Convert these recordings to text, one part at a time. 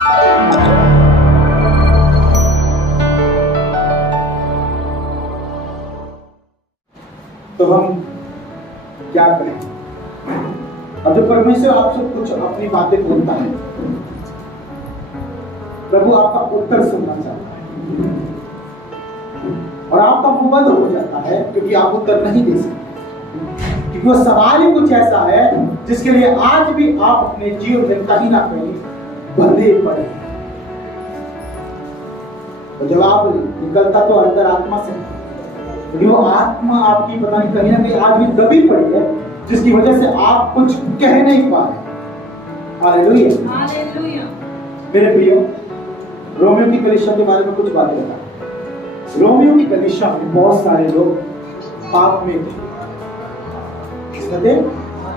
तो हम क्या करें? अब जब परमेश्वर आपसे कुछ अपनी बातें बोलता है, प्रभु आपका उत्तर सुनना चाहता है और आपका मुंह बंद हो जाता है क्योंकि आप उत्तर नहीं दे सकते, क्योंकि वो सवाल ही कुछ ऐसा है जिसके लिए आज भी आप अपने जीवन में कहीं ना कहीं बंधे पड़े। तो जवाब निकलता तो अंतर आत्मा से, वो आत्मा आपकी पता नहीं कहीं ना कहीं आज भी दबी पड़ी है, जिसकी वजह से आप कुछ कह नहीं पा रहे। Hallelujah, hallelujah. मेरे प्रियो, रोमियो की कलीसिया के बारे में कुछ बातें बता। रोमियो की कलीसिया में बहुत सारे लोग पाप में थे। किसमें थे?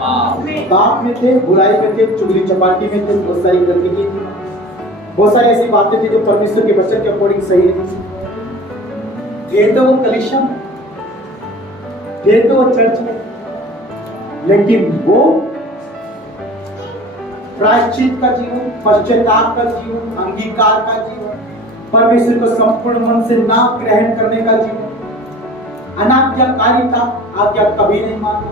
पाप में थे, बुराई में थे, चुगली चपाटी में थे, बहुत सारी गंदगी थी, बहुत सारी ऐसी बातें थी जो परमेश्वर के वचन के अकॉर्डिंग सही नहीं थे। तो वो कलीसिया में थे, तो वो चर्च में, लेकिन वो प्रायश्चित का जीवन, पश्चाताप का जीवन, अंगीकार का जीवन, परमेश्वर को संपूर्ण मन से ना ग्रहण करने का जीवन, अनाज्ञाकारिता, आज्ञा कभी नहीं मानना,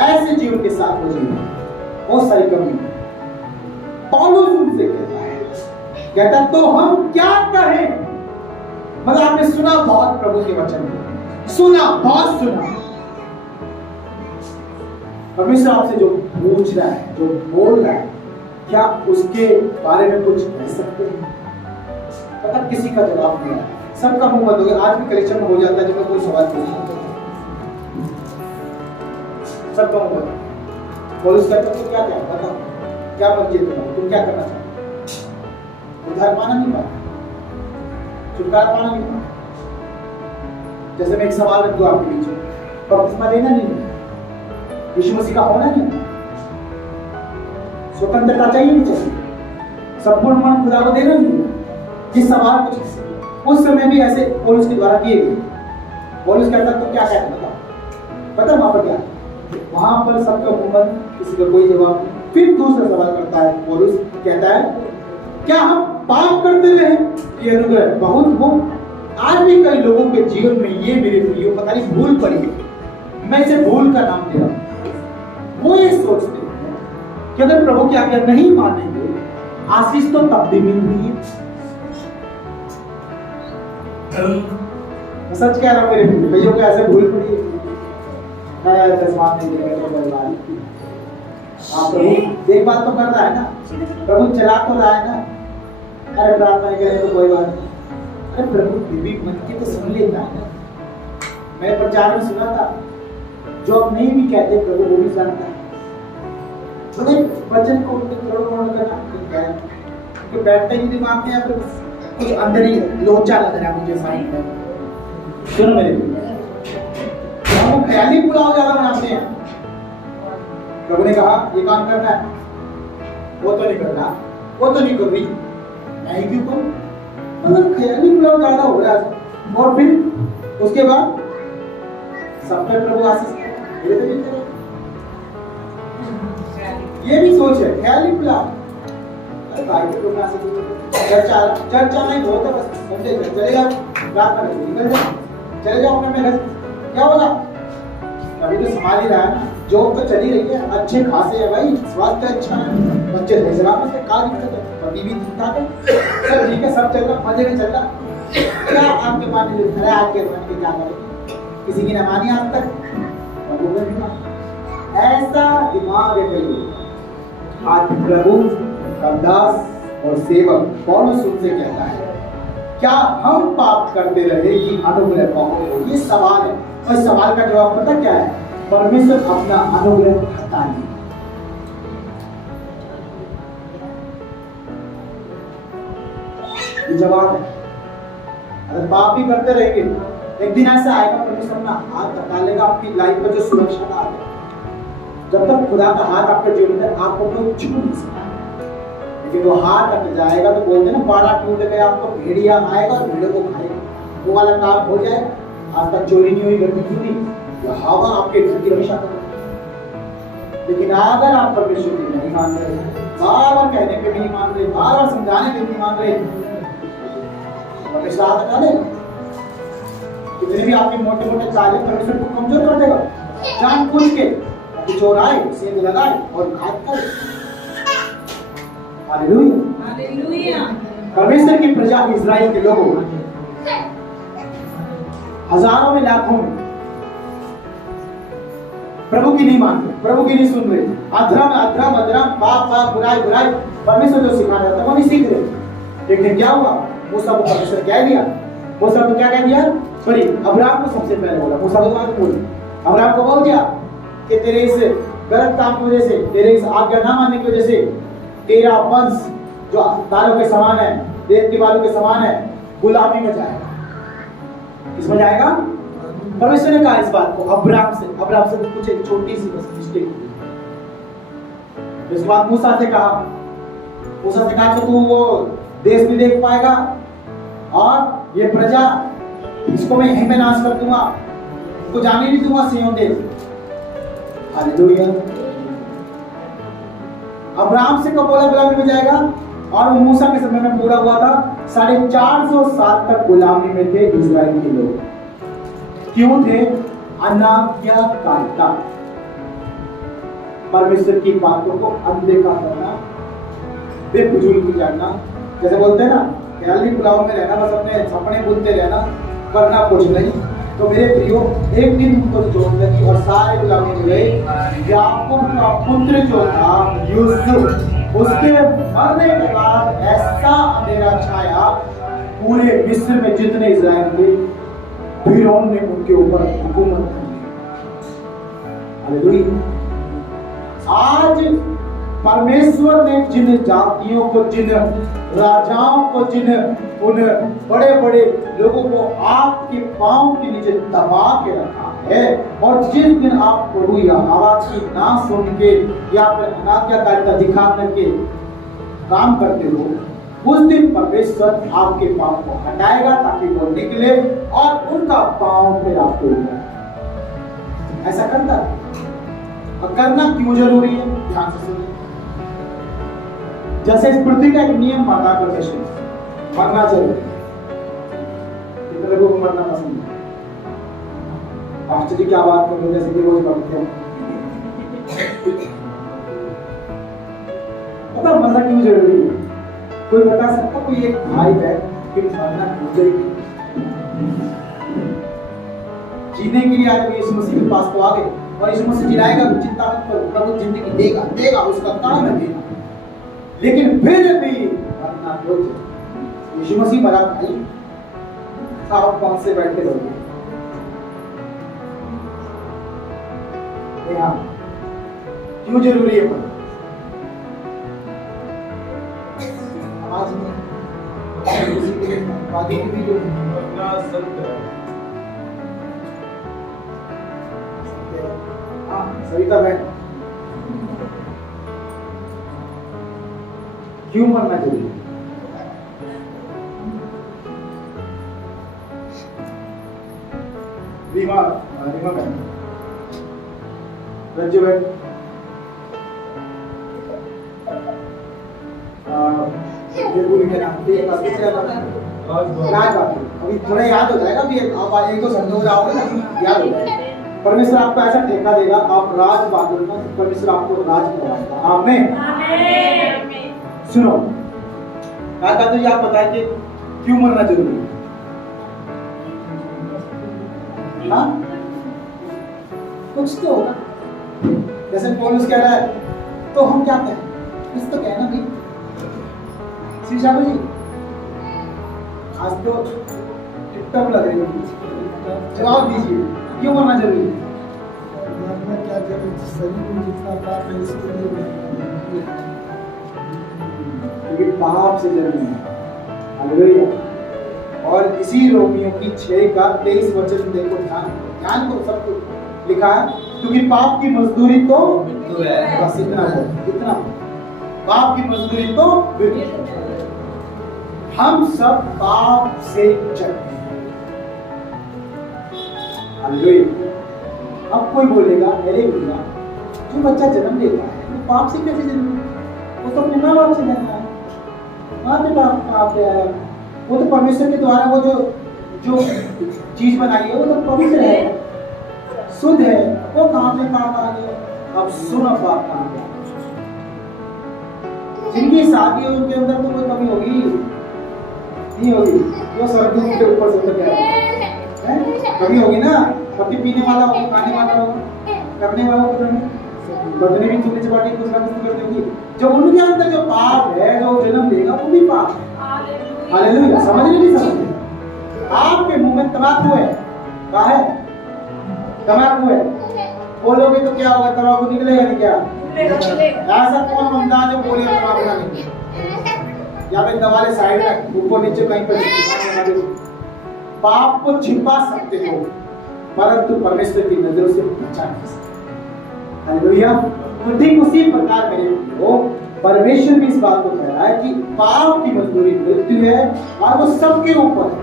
ऐसे जीवन के साथ वो जीवन बहुत सारी कमी। पौलुस उनसे कहता तो हम क्या कहें? मतलब आपने सुना बहुत प्रभु के वचन में, सुना बहुत सुना, परमेश्वर आपसे जो पूछ रहा है, जो बोल रहा है, क्या उसके बारे में कुछ कह सकते हैं? पता किसी का जवाब नहीं है, सबका मुंह बंद हो गया। आज भी कलेक्शन में हो जाता है जब कोई सवाल पूछता है, सबका मुंह बंद। पौलुस कहता तो क्या क्या बताओ, क्या मर्जी है तुम्हारी, तुम क्या करना चाहते? उद्धार पाना नहीं पाना, छुटकारा पाना नहीं पाना। जैसे मैं एक सवाल रख दूं आपके बीच में, बपतिस्मा लेना नहीं है, यीशु मसीह का होना नहीं, स्वतंत्रता चाहिए नहीं चाहिए, संपूर्ण मन खुदा को देना नहीं है, ये सवाल कुछ उस समय भी ऐसे पौलुस के द्वारा किए गए। पौलुस कहता तो क्या कहता बताओ, पता वहां पर क्या, वहां पर सबका मुंह बंद, किसी का कोई जवाब नहीं। फिर दूसरा सवाल करता है पौलुस, कहता है क्या हम पाप करते रहे? ये अनुग्रह बहुत हो। आज भी कई लोगों के जीवन में ये मेरे प्रियो पता नहीं भूल पड़ी है, मैं इसे भूल का नाम दे रहा हूं। वो ये सोचते हैं कि अगर प्रभु की आज्ञा नहीं मानेंगे, आशीष तो तब भी मिल रही है। मैं सच कह रहा हूं मेरे भैया को ऐसे भूल पड़ी है, प्रभु एक बात तो कर रहा है ना, प्रभु चला तो रहा है ना, अरे प्रार्थना करें तो कोई बात नहीं, अरे प्रभु भी मन की तो सुन लेता है ना। मैं प्रचार में सुना था, जो अब नहीं भी कहते प्रभु वो भी जानता है, वचन को करना तो बैठते ही दिमाग में, या फिर कुछ अंदर ही लोचा लग रहा है मुझे साइड में। सुनो मेरे हम ख्याली पुलाव ज्यादा बनाते हैं। प्रभु ने कहा ये काम करना है, वो तो नहीं करना, वो तो नहीं कर रही, नहीं क्यों करूं? मतलब ख्याली पुलाव ज्यादा हो रहा है। और फिर उसके बाद सब पे प्रभु आशीष ये भी सोच है, ख्याली पुलाव चर्चा नहीं बहुत है, बस समझे चले जाओ, रात में निकल जाओ, चले जाओ अपने घर। क्या बोला? अभी तो संभाल ही रहा है ना, जॉब तो चली रही है, अच्छे खासे है भाई, स्वास्थ्य अच्छा है, बच्चे सलामत है, कार दिक्कत है, पति भी ठीक ठाक है, सब ठीक है, सब चल रहा, मजे में चल रहा। क्या आपके माने जो खड़ा आपके मन के क्या करेंगे? किसी की न मानी आज तक, ऐसा दिमाग है कहीं। आज प्रभु का दास और सेवक पौलुस उनसे कहता है, क्या हम पाप करते रहे कि अनुग्रह पाओ? ये सवाल है, और सवाल का जवाब पता क्या है? परमेश्वर अपना अनुग्रह हटा ले। ये जवाब है। अगर पाप भी करते रहेंगे, एक दिन ऐसा आएगा परमेश्वर अपना हाथ हटा लेगा आपकी लाइफ पर, जो सुरक्षा का हाथ है। जब तक खुदा का हाथ आपके जीवन में, आपको कोई छू नहीं सकता, लेकिन वो हाथ हट जाएगा तो बोलते ना, बाड़ा टूट गया, आपको भेड़िया आएगा और भेड़ों को खाएगा, वो वाला काम हो जाए। आज तक चोरी नहीं हुई, गलती क्यों नहीं, हवा आपके घर की रक्षा करेगा। लेकिन अगर आप परमेश्वर की नहीं मान रहे, बार बार कहने पे भी नहीं मान रहे, बार बार समझाने पे भी नहीं मान रहे, परमेश्वर हाथ हटा देगा। कितने भी आपके मोटे मोटे तालीम परमेश्वर को कमजोर कर देगा, जानबूझ के चोर आए, सेंध लगाए और घात करे। Hallelujah, hallelujah. परमेश्वर की प्रजा इस्राएल के लोगों, हजारों में लाखों में प्रभु की नहीं मानते, प्रभु की नहीं सुन रहे, अधर्म अधर्म अधर्म, पाप पाप, बुराई बुराई, परमेश्वर जो सिखा रहा था वो नहीं सीख रहे। एक दिन क्या हुआ, मूसा को परमेश्वर क्या दिया, मूसा को क्या कह दिया, सॉरी अब्राहम को सबसे पहले बोला, मूसा को बाद बोला, अब्राहम को बोल दिया कि तेरे इस गलत काम की वजह से, तेरे इस आज्ञा ना मानने की वजह से तेरा वंश जो तारों के समान है, रेत के बालों के समान है, गुलामी में जाएगा। किसमें जाएगा? परमेश्वर ने कहा इस बात को अब्राहम से कुछ एक छोटी सी बस मिस्टेक हुई। इस बात मूसा से कहा कि तू वो देश भी देख पाएगा और ये प्रजा, इसको मैं यहीं में नाश कर दूंगा, इसको जाने नहीं दूंगा सिय्योन देश। हालेलुया। अब्राहम से कब बोला गुलामी में जाएगा, और वो मूसा के समय में पूरा हुआ था। 450 साल तक गुलामी में थे इस्राएल के लोग। क्यों थे? अनाज्ञाकारिता, परमेश्वर की बातों को अनदेखा करना, बेफिजूल की जानना। जैसे बोलते हैं ना, ख्याली पुलाव में रहना, बस अपने सपने बुनते रहना, करना कुछ नहीं। तो मेरे प्रियो, एक दिन उनको जोड़ लगी और सारे गुलामी में गए। याकूब का पुत्र जो था यूसुफ, उसके मरने के बाद ऐसा अंधेरा छाया पूरे मिस्र में, जितने इस्राएल थे, फिरौन ने उनके ऊपर हुकूमत कर ली। हालेलुया। आज परमेश्वर ने जिन जातियों को, जिन राजाओं को, जिन उन बड़े बड़े लोगों को आपके पांव के नीचे दबा के रखा है, और जिस दिन आप प्रभु यहोवा की ना सुन के या फिर अनाज्ञाकारिता दिखा करके काम करते हो, उस दिन परमेश्वर आपके पांव को हटाएगा ताकि वो निकले और उनका पांव फिर आपको उठाए। ऐसा करता है। और करना क्यों जरूरी है? ध्यान से सुनिए। जैसे इस पृथ्वी का एक नियम माता कर दर्शन, मरना जरूरी। कितने लोगों को मरना पसंद है? पास्टर जी क्या बात कर रहे हो, जैसे कि रोज पढ़ते हैं। पता मरना क्यों जरूरी है? कोई बता सकता? कोई एक भाई है कि मरना क्यों जरूरी? जीने के लिए आज यीशु मसीह के पास तो आ गए, और यीशु मसीह जिलाएगा, चिंता मत करो, प्रभु जिंदगी देगा, उसका काम है देना। लेकिन फिर भी मरना क्यों जरूरी? यीशु मसीह मरा भाई, साफ पांव से बैठे रहोगे। क्यों जरूरी है मरना? आज में भी जो सविता बहन, क्यों मरना जरूरी है? रीमा बहन, रज्जू बहन, अभी थोड़ा याद हो जाएगा, अभी आप एक दो शब्द जाओगे ना, याद हो जाएगा। परमेश्वर आपको ऐसा ठेका देगा, आप राज बादल का, परमेश्वर आपको राज करवाएगा। आमीन। सुनो, तो ये आप बताएं कि क्यों मरना जरूरी है? हाँ, कुछ तो होगा। जैसे पौलुस कह रहा है, तो हम क्या कहें? कुछ तो कहना भी। शीशा जी, आज तो टिकटॉक लग रही है, जवाब दीजिए, क्यों मरना जरूरी है? मरना क्या जरूरी? शरीर में जितना पाप है इसके लिए, क्योंकि पाप से जरूरी है। हालेलुया। और इसी रोमियों की 6 का 23 वचन देखो, ध्यान को सब कुछ लिखा है, क्योंकि पाप की मजदूरी तो है, बस इतना है, इतना। पाप की मजदूरी तो हम सब पाप से जन्मे। हालेलुया। अब कोई बोलेगा, अरे भैया जो बच्चा जन्म लेता है वो पाप से कैसे जन्म, वो तो अपने माँ बाप से जन्मा है, वहाँ पे पाप ले आया। वो तो परमेश्वर के द्वारा वो जो चीज बनाई है वो तो पवित्र है, शुद्ध है, वो कहाँ पे पाप आ गया। अब सुनो पाप कहाँ पे, जिनकी शादी है उनके अंदर तो कोई कमी होगी नहीं होगी, वो स्वर्गदूत के ऊपर से उतर गया कमी होगी ना। कभी पीने वाला होगा, खाने वाला होगा, करने वाला होगा, बदने भी चुगली चपाटी कुछ ना कुछ कर देगी। जो उनके अंदर जो पाप है, जो जन्म लेगा वो भी पाप है। हालेलुया। समझ नहीं समझ, आपके मुंह में तंबाकू है, क्या है? तंबाकू है, बोलोगे तो क्या होगा? तंबाकू निकलेगा नहीं क्या? ऐसा कौन बंदा जो बोलेगा तंबाकू ना निकले? या फिर दवाले साइड में ऊपर नीचे कहीं पर पाप को छिपा सकते हो परंतु परमेश्वर की नजरों से बचा नहीं सकते। हालेलुया। तो ठीक उसी प्रकार मेरे को परमेश्वर भी इस बात को कह रहा है कि पाप की मजदूरी मृत्यु है और वो सबके ऊपर है।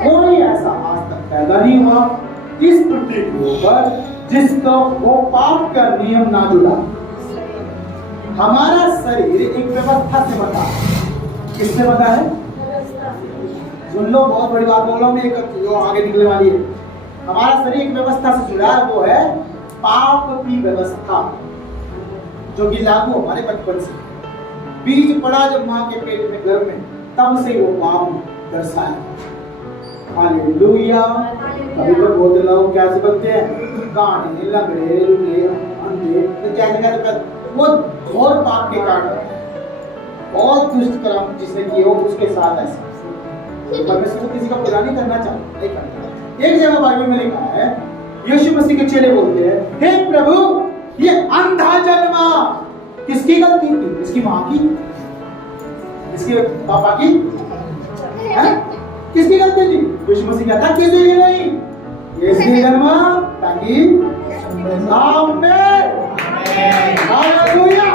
कोई ऐसा आज तक पैदा नहीं हुआ इस पृथ्वी के ऊपर जिसको वो पाप का नियम ना जुड़ा। हमारा शरीर एक व्यवस्था से बना है। किससे बना है? सुन लो, बहुत बड़ी बात बोल रहा हूं, एक जो आगे निकलने वाली है। हमारा शरीर एक व्यवस्था से जुड़ा है, वो है पाप की व्यवस्था, जो कि लागू हमारे बचपन से बीज पड़ा जब मां के पेट में गर्भ में, तब से वो पाप दर्शाया। हालेलुया। अभी तो बहुत लोग कैसे बनते हैं, काने, लंगड़े, लूले, अंधे, तो कैसे वो घोर पाप के कारण बहुत दुष्ट कर्म जिसने किए हो उसके साथ ऐसा परमेश्वर को किसी का पूरा नहीं करना चाहता, नहीं करना। एक जगह बाइबल में लिखा है, यीशु मसीह के चेले बोलते हैं, हे प्रभु ये अंधा जन्मा किसकी गलती थी? इसकी मां की, इसके पापा की, है? किसकी गलती थी? यीशु मसीह कहता किसी की नहीं, ये इसकी जन्मा ताकि आमीन हालेलुया।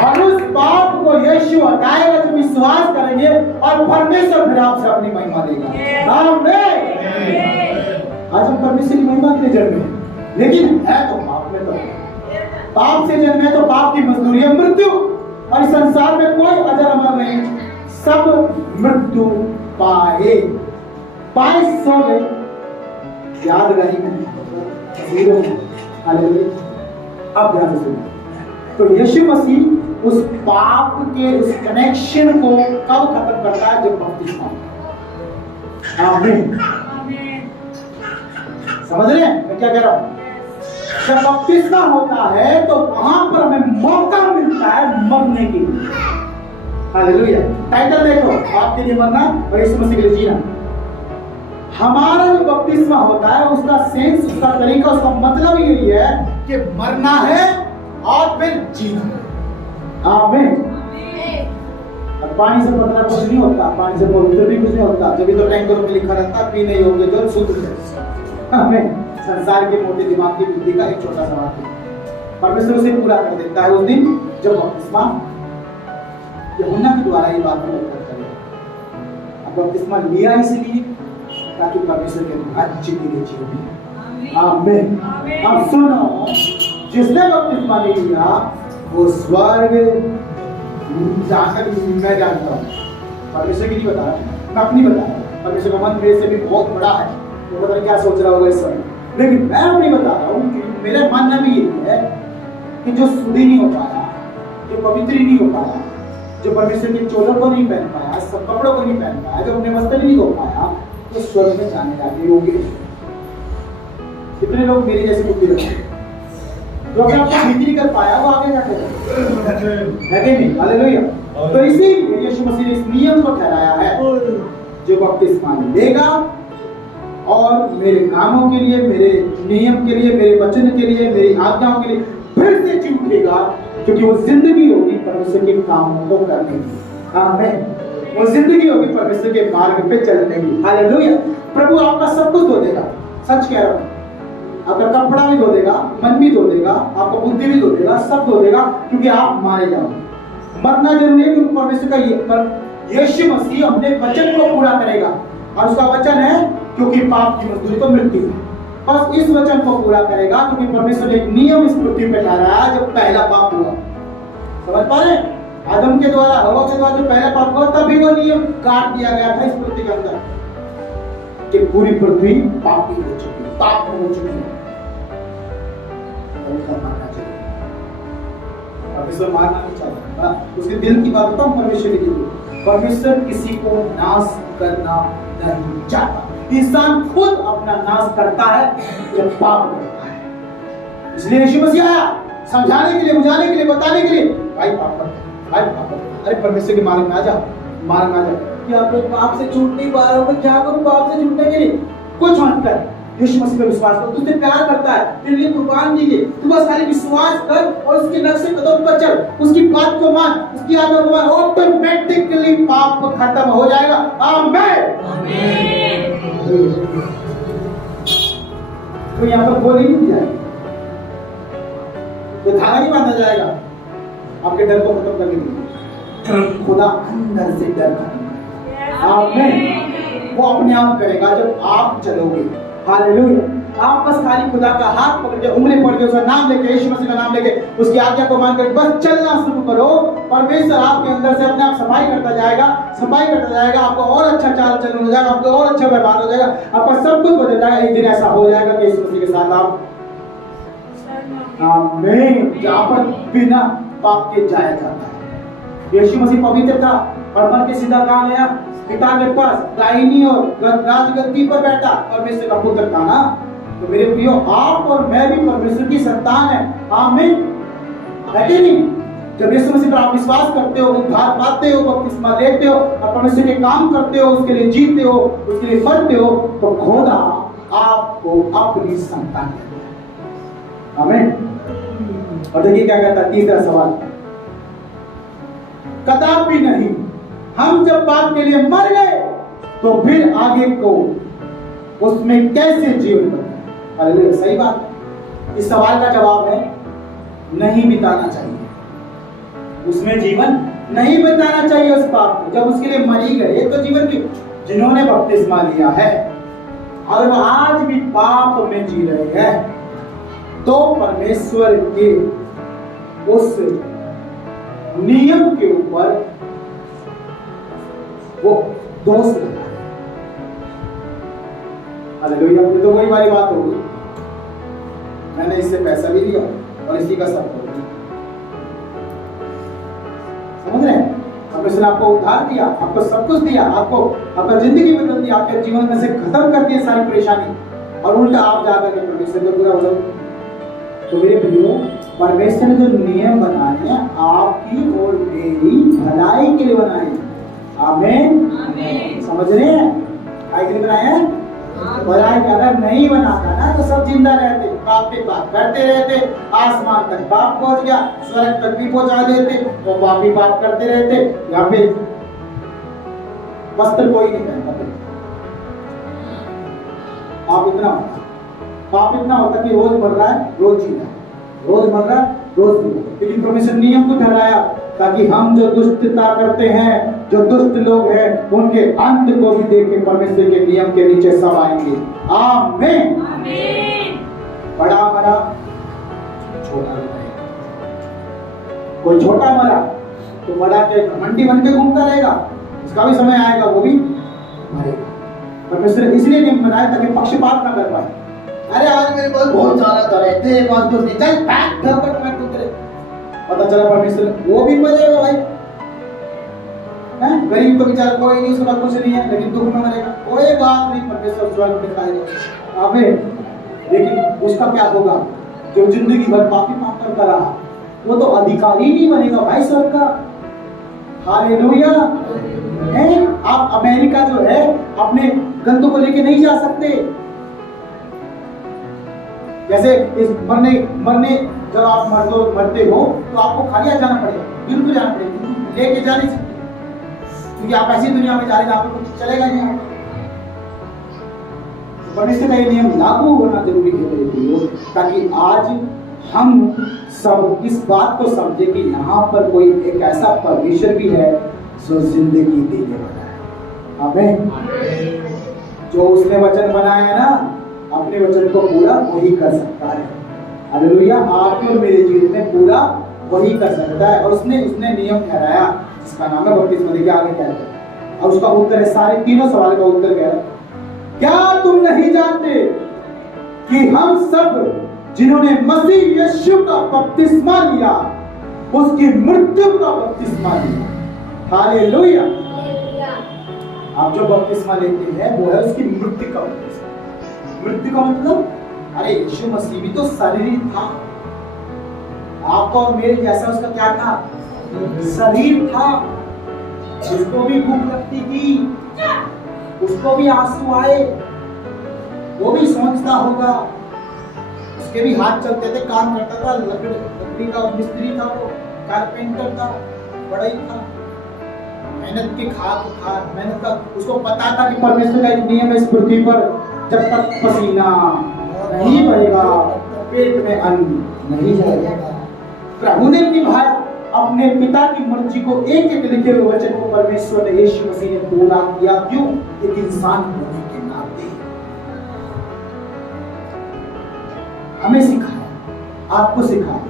और उस पाप को यीशु हटाएगा जब विश्वास करेंगे और परमेश्वर फिर आपसे अपनी महिमा देगा। आमीन। आज हम परमेश्वर की महिमा के लिए जन्मे, लेकिन है तो पाप में, तो पाप से जन्मे तो पाप की मजदूरी है मृत्यु। और इस संसार में कोई अजर अमर नहीं, सब मृत्यु पाए सब यादगारी में जीरो। हालेलुया। अब ध्यान से सुनिए, तो यीशु मसीह उस पाप के उस कनेक्शन को कब खत्म करता है? जब बपतिस्मा। आमीन। समझ रहे हैं मैं क्या कह रहा हूं? जब बपतिस्मा होता है तो वहां पर हमें मौका मिलता है मरने के लिए। हालेलुया। टाइटल देखो, आपके लिए मरना और यीशु मसीह के लिए जीना। हमारा जो बपतिस्मा होता है उसका सेंस, उसका तरीका, उसका मतलब यही है कि मरना है और फिर जीना। आमीन। और पानी से पतला कुछ नहीं होता, पानी से पवित्र भी कुछ नहीं होता। जब भी तो टैंकरों में लिखा रहता है पीने योग्य जल शुद्ध है। आमीन। संसार के मोटे दिमाग की बुद्धि का एक छोटा सा वाक्य परमेश्वर उसे पूरा कर देता है उस दिन जब बपतिस्मा यूहन्ना के द्वारा ये बात प्रकट करेगा। अब बपतिस्मा लिया इसलिए ताकि परमेश्वर के राज्य के लिए जीवन। आमीन। अब सुनो, जिसने बपतिस्मा नहीं लिया वो स्वर्ग जाकर, मैं जानता हूँ परमेश्वर की नहीं बता रहा, मैं अपनी बता रहा हूँ। परमेश्वर का मन मेरे से भी बहुत बड़ा है, वो पता नहीं क्या सोच रहा होगा इस समय, लेकिन मैं अपनी बता रहा हूँ कि मेरा मानना भी यही है कि जो शुद्धि नहीं हो पाया, जो पवित्र नहीं हो पाया, जो परमेश्वर के चोलों को नहीं पहन पाया, सब कपड़ों को नहीं पहन पाया, जो अपने वस्त्र नहीं धो पाया, तो स्वर्ग में जाने जाने योग्य नहीं। कितने लोग मेरी जैसी बुद्धि रखते हैं, जो अपने आपको ठीक नहीं कर पाया वो आगे क्या करेगा? है कि नहीं? हालेलुया। तो इसीलिए यीशु मसीह ने इस नियम को ठहराया है, जो बपतिस्मा लेगा और मेरे कामों के लिए, मेरे नियम के लिए, मेरे वचन के लिए, मेरी आज्ञाओं के लिए फिर से जी उठेगा, क्योंकि वो जिंदगी होगी परमेश्वर के कामों को करने की। आमीन। वो जिंदगी होगी परमेश्वर के मार्ग पे चलने की। हालेलुया। प्रभु आपका सब कुछ धो देगा, सच कह रहा हूं। आपका कपड़ा भी धो देगा, मन भी धो देगा, आपका बुद्धि भी धो देगा, सब धो देगा, क्योंकि आप मारे जाओगे। मरना जरूरी है क्योंकि परमेश्वर का ये पर यीशु मसीह अपने वचन को पूरा करेगा, और उसका वचन है क्योंकि पाप की मजदूरी तो मृत्यु है। बस इस वचन को पूरा करेगा, क्योंकि परमेश्वर ने एक नियम इस पृथ्वी पे ठहराया जब पहला पाप हुआ। समझ पा रहे? आदम के द्वारा, हवा के द्वारा जो पहला पाप हुआ, तभी वो नियम काट दिया गया था इस पृथ्वी के अंदर कि पूरी पृथ्वी पापी हो चुकी है, पाप हो चुकी है। परमेश्वर मारना नहीं चाहता, उसके दिल की बात बताऊं, परमेश्वर की दिल। परमेश्वर किसी को नाश करना नहीं चाहता। इंसान खुद अपना नाश करता है जब पाप करता है। इसलिए यीशु मसीह आया समझाने के लिए, बुझाने के लिए, बताने के लिए, भाई पाप करता है, भाई पाप करता है। अरे परमेश्वर के मार्ग में आ जाओ, मार्ग में आ जाओ। कि आप लोग पाप से छूट नहीं पा रहे हो, मैं क्या करूं पाप से छूटने के लिए? कुछ मत कर, यीशु मसीह पे विश्वास कर। तुझसे प्यार करता है, तेरे लिए कुर्बान दी गई। तू बस खाली विश्वास कर और उसके नक्शे कदम पर चल, उसकी बात को मान, उसकी आज्ञा को मान, ऑटोमेटिकली पाप खत्म हो जाएगा। आमीन। तो यहाँ पर गोली नहीं दी जाएगी, तो धागा नहीं बांधा जाएगा आपके डर को खत्म करने के लिए। खुदा अंदर से डर करेगा, आमीन। वो अपने आप करेगा जब आप चलोगे। हालेलुया। आप बस खाली खुदा का हाथ पकड़ के, उंगली पकड़ के, उसका नाम लेके, यीशु मसीह का नाम लेके, उसकी आज्ञा को मानकर बस चलना शुरू करो। परमेश्वर आपके अंदर से अपने आप सफाई करता जाएगा, सफाई करता जाएगा। आपको और अच्छा चाल चलन हो जाएगा, आपको और अच्छा व्यवहार हो जाएगा, आपका सब कुछ बदल जाएगा। एक दिन ऐसा हो जाएगा कि यीशु मसीह के साथ आप, आमीन, जहाँ पर बिना पाप के जाया जाता है। यीशु मसीह पवित्र था और मर के सीधा कहाँ गया? पिता के पास, दाहिनी और राजगद्दी पर बैठा, परमेश्वर का पुत्र था ना। तो मेरे प्रियो, आप और मैं भी परमेश्वर की संतान है। आमीन, है कि नहीं? जब यीशु मसीह पर आप विश्वास करते हो, उद्धार पाते हो, बपतिस्मा लेते हो और परमेश्वर के काम करते हो, उसके लिए जीते हो, उसके लिए मरते हो, तो खुदा आपको अपनी संतान कहता है। आमीन। और देखिए क्या कहता है तीसरा सवाल, कदापि नहीं। हम जब पाप के लिए मर गए तो फिर आगे को उसमें कैसे जीवन बनाए? हालेलुया। सही बात। इस सवाल का जवाब है नहीं बिताना चाहिए, उसमें जीवन नहीं बिताना चाहिए उस पाप को। जब उसके लिए मर ही गए तो जीवन क्यों? जिन्होंने बपतिस्मा लिया है और आज भी पाप में जी रहे हैं, तो परमेश्वर के उस नियम के ऊपर वो दोष लगा है। हालेलुया। ये तो वही वाली बात होगी, मैंने इससे पैसा भी लिया और इसी का सब हो गया। समझ रहे हैं? परमेश्वर ने आपको उद्धार दिया, आपको सब कुछ दिया, आपको आपका जिंदगी बदल दी, आपके जीवन में से खत्म कर दिया सारी परेशानी, और उल्टा आप जाकर के परमेश्वर को पूरा बदल। तो मेरे प्रियो, परमेश्वर ने जो नियम बनाए हैं आपकी और मेरी भलाई के लिए बनाए हैं। आमीन। समझ रहे हैं? काय के लिए बनाए हैं? भलाई का। अगर नहीं बनाता ना तो सब जिंदा रहते, पाप पे पाप करते रहते, आसमान तक पाप पहुंच गया, स्वर्ग तक भी पहुंचा देते, तो पाप ही पाप करते रहते। यहाँ पे वस्त्र कोई नहीं पहनता, पाप इतना होता कि रोज मर रहा है, रोज जी रहा है, रोज मर रहा है, रोज जी रहा है। लेकिन परमेश्वर नियम को ठहराया ताकि हम जो दुष्टता करते हैं, जो दुष्ट लोग हैं, उनके अंत को भी देख के परमेश्वर के नियम के नीचे सब आएंगे। आमीन। बड़ा मरा, छोटा मरेगा। कोई छोटा मरा तो बड़ा के मंडी बन के घूमता रहेगा, इसका भी समय आएगा, वो भी मरेगा। परमेश्वर इसलिए नियम बनाया ताकि पक्षपात ना कर पाए। अरे आज मेरे पास बहुत सारा दर है, तेरे पास कुछ नहीं, चल पैक धपट मैं उतरे। पता चला परमेश्वर वो भी मरेगा भाई, हैं? गरीब तो बेचारा कोई नहीं, उसका कुछ नहीं है, लेकिन दुख में मरेगा, कोई बात नहीं, परमेश्वर स्वर्ग में खाएगा। आमीन। लेकिन उसका क्या होगा? जो जिंदगी भर पापी पाप करता रहा, वो तो अधिकारी नहीं बनेगा भाई स्वर्ग का। हालेलुया। आप अमेरिका जो है अपने गंदों को लेके नहीं जा सकते। जैसे इस मरने जब आप मरते हो तो आपको खाली जाना पड़ेगा, बिल्कुल जाना पड़ेगा, लेके जा नहीं सकते, क्योंकि आप ऐसी दुनिया में जा रहे हैं आपको कुछ चलेगा नहीं। परमेश्वर का ये नियम लागू होना जरूरी है ताकि आज हम सब इस बात को समझे कि यहाँ पर कोई एक ऐसा परमेश्वर भी है जो जिंदगी देने वाला है। आमीन। जो उसने वचन बनाया ना, अपने वचन को पूरा वही कर सकता है। हालेलुया। आपके और मेरे जीवन में पूरा वही कर सकता है। और उसने नियम ठहराया जिसका नाम है बपतिस्मा। देखिए आगे क्या है, और उसका उत्तर है, सारे तीनों सवाल का उत्तर क्या है? क्या तुम नहीं जानते कि हम सब जिन्होंने मसीह यीशु का बपतिस्मा लिया उसकी मृत्यु का बपतिस्मा लिया? हालेलुया। आप जो बपतिस्मा लेते हैं वो है उसकी मृत्यु का बपतिस्मा। मृत्यु का मतलब, अरे यीशु मसीह भी तो शरीर था, आपका और मेरे जैसा उसका क्या था? शरीर था। उसको भी भूख लगती थी, उसको भी आंसू आए, वो भी सोचता होगा, उसके भी हाथ चलते थे, काम करता था, लकड़ी का मिस्त्री था, वो कारपेंटर था, बड़ा ही था, मेहनत की मेहनत का। उसको पता था कि परमेश्वर का एक नियम है इस पृथ्वी पर, जब तक पसीना नहीं बहेगा पेट में अन्न नहीं जाएगा। प्रभु ने निभाया अपने पिता की मर्जी को, एक एक लिखे हुए वचन को परमेश्वर ने, यीशु मसीह ने पूरा किया। क्यों? एक इंसान होने के नाते हमें सिखाया, आपको सिखाया।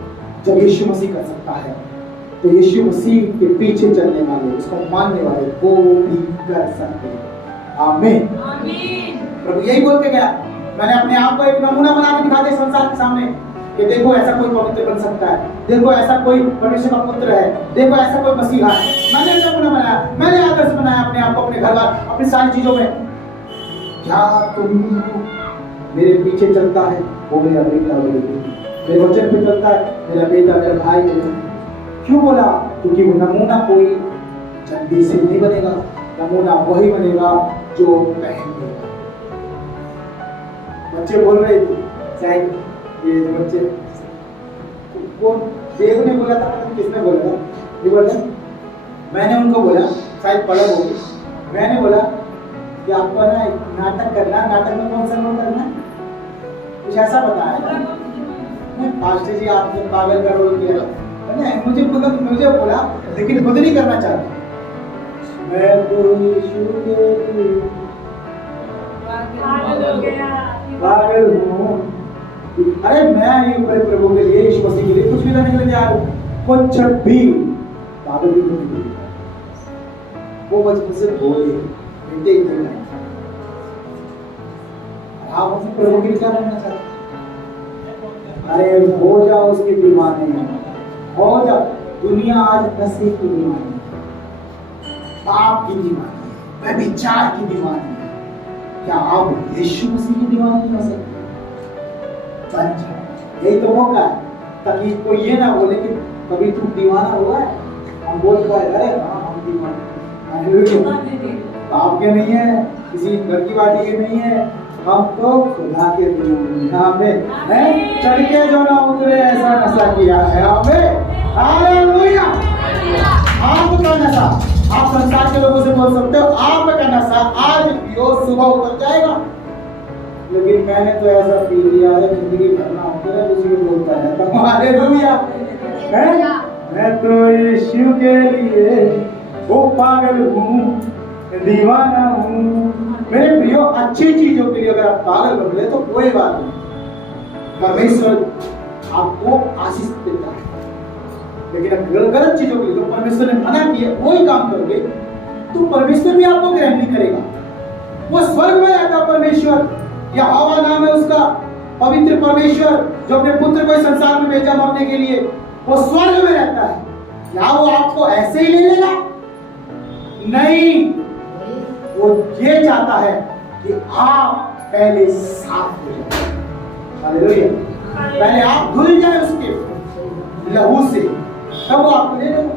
जब यीशु मसीह कर सकता है तो यीशु मसीह के पीछे चलने वाले, उसको मानने वाले वो भी कर सकते हैं। आमीन। प्रभु यही बोल के गया, मैंने अपने आप को एक नमूना बना के दिखा दिया संसार के सामने कि देखो ऐसा कोई पवित्र बन सकता है, देखो ऐसा कोई परमेश्वर का पुत्र है, देखो ऐसा कोई मसीहा है। मैंने नमूना बनाया, मैंने आदर्श बनाया अपने आप को, अपने घर वाले, अपनी सारी चीजों में। क्या तुम मेरे पीछे चलता है वो मेरा बेटा, मेरे वचन पे चलता है मेरा बेटा, मेरा भाई, मेरा। क्यों बोला? क्योंकि वो नमूना कोई जल्दी से नहीं बनेगा, नमूना वही बनेगा जो पहन लेगा। बच्चे बोल रहे थे, शायद ये बच्चे कौन देव ने बोला था, किसने बोला था? ये बोला मैंने उनको बोला, शायद पढ़ा होगी, मैंने बोला कि आपको ना नाटक करना, नाटक में कौन सा रोल करना, कुछ ऐसा बताया। पास्टर जी आपने पागल का रोल किया, मुझे बोला लेकिन खुद नहीं करना चाहता। मैं तो यीशु के पागल हूँ। अरे मैं ही प्रभु के लिए, यीशु मसीह के लिए कुछ भी करने के लिए तैयार हूँ। कुछ भी पागल भी नहीं, वो बचपन से बोले बेटे ही नहीं। आप अपने प्रभु के लिए क्या बनना चाहते हैं? अरे हो जाओ उसके दीवाने, हो जाओ। दुनिया आज नशे की दीवानी, पाप की दीवानी, व्यभिचार की दीवानी। क्या आप यीशु मसीह की दीवानी नहीं हो सकते? बन जाओ, यही तो मौका है, ताकि कोई ये ना बोले कि कभी तू दीवाना हुआ है। हम बोल पाए, अरे हाँ हम दीवाना, आपके नहीं है, किसी घर की बात के नहीं है, हम तो खुदा के हमें चढ़ के जो ना उतरे ऐसा नशा किया है हमें। हालेलुया। आपका नशा, आप संसार के लोगों से बोल सकते हो आपका नशा आज पियो सुबह उतर जाएगा, लेकिन मैंने तो ऐसा पी लिया है जिंदगी भरना होता है, उसी को बोलता है। हालेलुया। मैं तो यीशु के लिए वो पागल हूँ, दीवाना हूँ। मेरे प्रियो, अच्छी चीजों के लिए अगर आप पागल बन रहे तो कोई बात नहीं, परमेश्वर आपको आशीष देता है। लेकिन अगर गलत चीजों के लिए तो परमेश्वर ने मना किया वही काम करोगे तो परमेश्वर भी आपको ग्रहण नहीं करेगा। वो स्वर्ग में रहता परमेश्वर, यहोवा नाम है उसका, पवित्र परमेश्वर जो अपने पुत्र को इस संसार में भेजा मरने के लिए, वो स्वर्ग में रहता है। क्या वो आपको ऐसे ही ले लेगा? नहीं, वो ये चाहता है कि आप पहले साफ हो जाए। हालेलुया। पहले आप धुल जाए उसके लहू से, तब वो आपको ले लेगा।